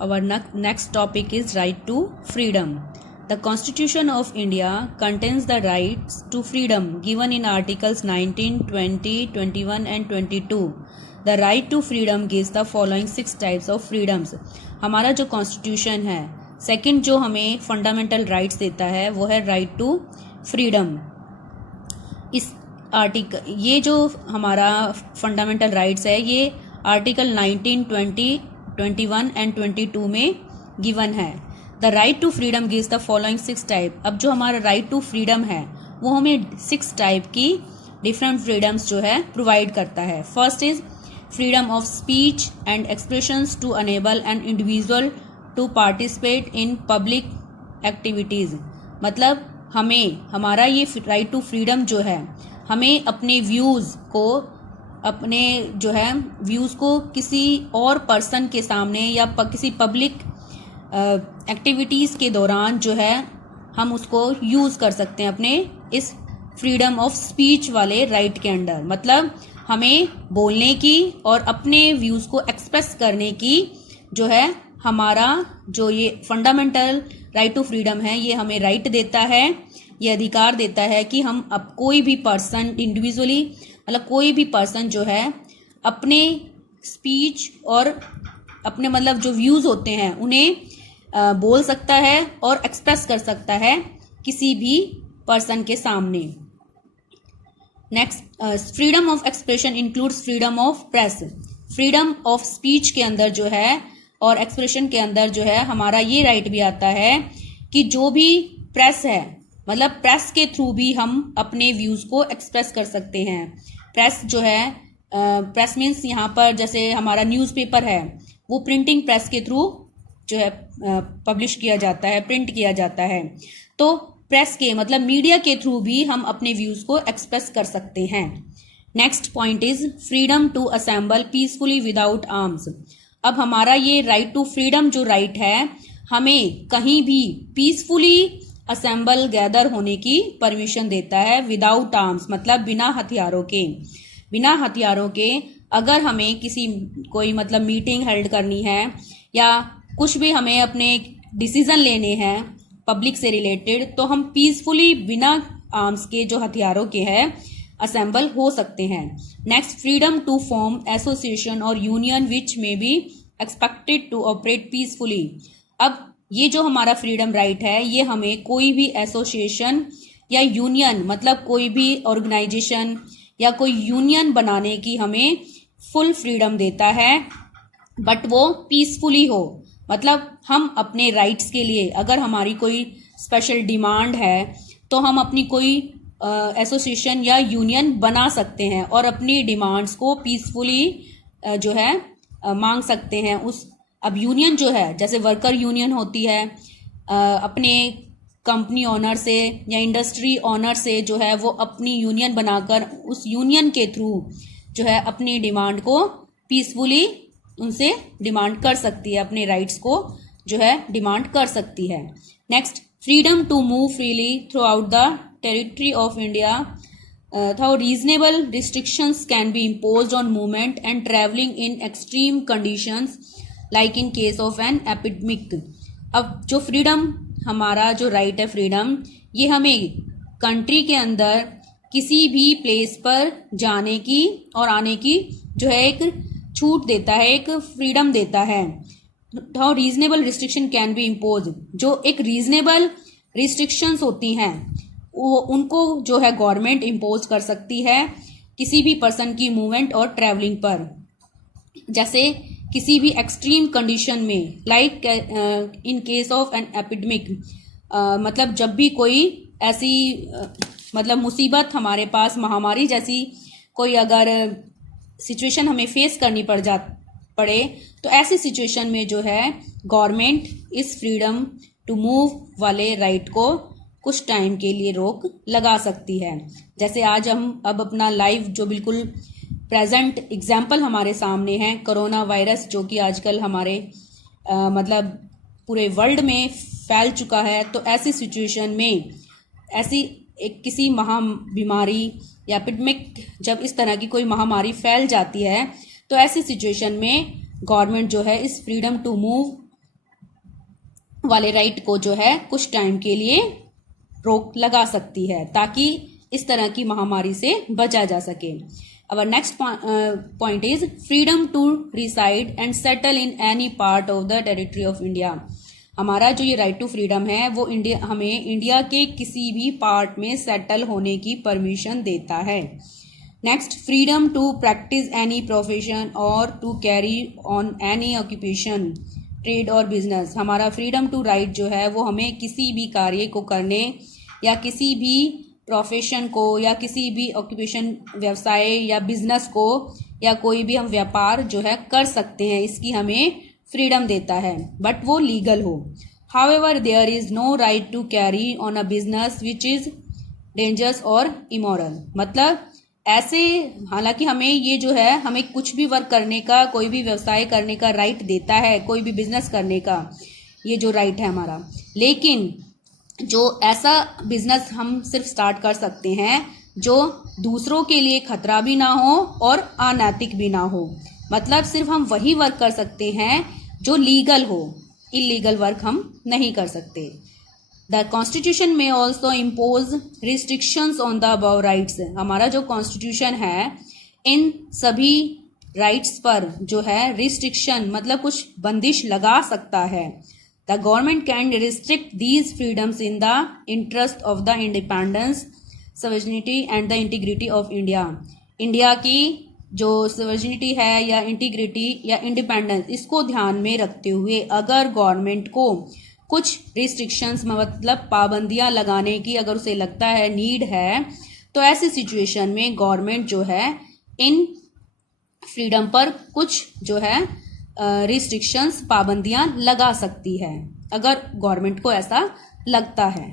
our next topic is right to freedom. The Constitution of India contains the rights to freedom given in Articles 19, 20, 21 and 22. The right to freedom gives the following 6 types of freedoms. हमारा जो constitution है, second जो हमें fundamental rights देता है वो है right to freedom. इस आर्टिकल, ये जो हमारा फंडामेंटल राइट्स है ये आर्टिकल 19, 20, 21 एंड 22 में गिवन है. The right to freedom gives the following 6 type. अब जो हमारा राइट टू फ्रीडम है वो हमें 6 टाइप की डिफरेंट फ्रीडम्स जो है प्रोवाइड करता है. First is freedom of speech and expressions to enable an individual to participate in public activities. मतलब हमारा ये राइट टू फ्रीडम जो है, हमें अपने व्यूज़ को किसी और पर्सन के सामने या किसी पब्लिक एक्टिविटीज़ के दौरान जो है हम उसको यूज़ कर सकते हैं अपने इस फ्रीडम ऑफ स्पीच वाले राइट के अंडर. मतलब हमें बोलने की और अपने व्यूज़ को एक्सप्रेस करने की जो है हमारा जो ये फंडामेंटल राइट टू फ्रीडम है ये हमें राइट देता है, ये अधिकार देता है कि हम अब कोई भी पर्सन इंडिविजुअली, मतलब कोई भी पर्सन जो है अपने स्पीच और अपने मतलब जो व्यूज़ होते हैं उन्हें बोल सकता है और एक्सप्रेस कर सकता है किसी भी पर्सन के सामने. Next, freedom of expression includes freedom of press. Freedom of speech के अंदर जो है और एक्सप्रेशन के अंदर जो है हमारा ये राइट भी आता है कि जो भी प्रेस है, मतलब प्रेस के थ्रू भी हम अपने व्यूज़ को एक्सप्रेस कर सकते हैं. प्रेस जो है, प्रेस मीन्स यहाँ पर जैसे हमारा न्यूज़पेपर है वो प्रिंटिंग प्रेस के थ्रू जो है पब्लिश किया जाता है, प्रिंट किया जाता है. तो प्रेस के मतलब मीडिया के थ्रू भी हम अपने व्यूज़ को एक्सप्रेस कर सकते हैं. Next point is freedom to assemble peacefully without arms. अब हमारा ये राइट टू फ्रीडम जो राइट है हमें कहीं भी पीसफुली असेंबल गैदर होने की परमिशन देता है विदाउट आर्म्स, मतलब बिना हथियारों के अगर हमें कोई मतलब मीटिंग हेल्ड करनी है या कुछ भी हमें अपने डिसीजन लेने हैं पब्लिक से रिलेटेड, तो हम पीसफुली बिना आर्म्स के जो हथियारों के हैं असेंबल हो सकते हैं. Next, freedom to form association और union which may be expected to operate peacefully. अब ये जो हमारा फ्रीडम राइट है ये हमें कोई भी एसोसिएशन या यूनियन, मतलब कोई भी ऑर्गेनाइजेशन या कोई यूनियन बनाने की हमें फुल फ्रीडम देता है, बट वो पीसफुली हो. मतलब हम अपने राइट्स के लिए अगर हमारी कोई स्पेशल डिमांड है तो हम अपनी कोई एसोसिएशन या यूनियन बना सकते हैं और अपनी डिमांड्स को पीसफुली जो है मांग सकते हैं. अब यूनियन जो है जैसे वर्कर यूनियन होती है, अपने कंपनी ओनर से या इंडस्ट्री ओनर से जो है वो अपनी यूनियन बनाकर उस यूनियन के थ्रू जो है अपनी डिमांड को पीसफुली उनसे डिमांड कर सकती है, अपने राइट्स को जो है डिमांड कर सकती है. Next, freedom to move freely throughout the territory of India though reasonable restrictions can be imposed on movement and traveling in extreme conditions like in case of an epidemic. अब जो freedom हमारा जो right है freedom, ये हमें country के अंदर किसी भी प्लेस पर जाने की और आने की जो है एक छूट देता है, एक फ्रीडम देता है. How reasonable restriction can be impose, जो एक रीजनेबल रिस्ट्रिक्शंस होती हैं उनको जो है गवर्नमेंट इम्पोज कर सकती है किसी भी पर्सन की मूवमेंट और ट्रैवलिंग पर. जैसे किसी भी एक्सट्रीम कंडीशन में, like in case of an epidemic, मतलब जब भी कोई ऐसी मतलब मुसीबत हमारे पास, महामारी जैसी कोई अगर सिचुएशन हमें फेस करनी पड़े तो ऐसी सिचुएशन में जो है गवर्नमेंट इस फ्रीडम टू मूव वाले राइट को कुछ टाइम के लिए रोक लगा सकती है. जैसे आज हम अब अपना लाइव जो बिल्कुल प्रेजेंट एग्जाम्पल हमारे सामने है कोरोना वायरस, जो कि आजकल हमारे मतलब पूरे वर्ल्ड में फैल चुका है. तो ऐसी सिचुएशन में ऐसी किसी बीमारी या एपिडेमिक, जब इस तरह की कोई महामारी फैल जाती है तो ऐसी सिचुएशन में गवर्नमेंट जो है इस फ्रीडम टू मूव वाले राइट को जो है कुछ टाइम के लिए रोक लगा सकती है, ताकि इस तरह की महामारी से बचा जा सके। Our next point is freedom to reside and settle in any part of the territory of India। हमारा जो ये राइट टू फ्रीडम है वो हमें इंडिया के किसी भी पार्ट में सेटल होने की परमिशन देता है। Next, freedom to practise any profession और to carry on any occupation, trade और बिजनेस। हमारा फ्रीडम टू राइट जो है वो हमें किसी भी कार्य को करने या किसी भी प्रोफेशन को या किसी भी ऑक्यूपेशन, व्यवसाय या बिजनेस को या कोई भी हम व्यापार जो है कर सकते हैं, इसकी हमें फ्रीडम देता है, बट वो लीगल हो। However there is no right to carry on a business which is dangerous और इमोरल। मतलब ऐसे, हालांकि हमें ये जो है हमें कुछ भी वर्क करने का, कोई भी व्यवसाय करने का राइट देता है, कोई भी बिजनेस करने का ये जो राइट है हमारा, लेकिन जो ऐसा बिजनेस हम सिर्फ स्टार्ट कर सकते हैं जो दूसरों के लिए खतरा भी ना हो और अनैतिक भी ना हो। मतलब सिर्फ हम वही वर्क कर सकते हैं जो लीगल हो, इलीगल वर्क हम नहीं कर सकते। द कॉन्स्टिट्यूशन में also impose restrictions on the above rights. हमारा जो कॉन्स्टिट्यूशन है इन सभी राइट्स पर जो है रिस्ट्रिक्शन, मतलब कुछ बंदिश लगा सकता है। The government can restrict these freedoms in the interest of the independence, sovereignty and the integrity of India। India की जो sovereignty है या इंटीग्रिटी या इंडिपेंडेंस, इसको ध्यान में रखते हुए अगर गवर्नमेंट को कुछ रिस्ट्रिक्शंस, मतलब पाबंदियां लगाने की अगर उसे लगता है, नीड है, तो ऐसी सिचुएशन में गवर्नमेंट जो है इन फ्रीडम पर कुछ जो है रिस्ट्रिक्शंस, पाबंदियां लगा सकती है, अगर गवर्नमेंट को ऐसा लगता है।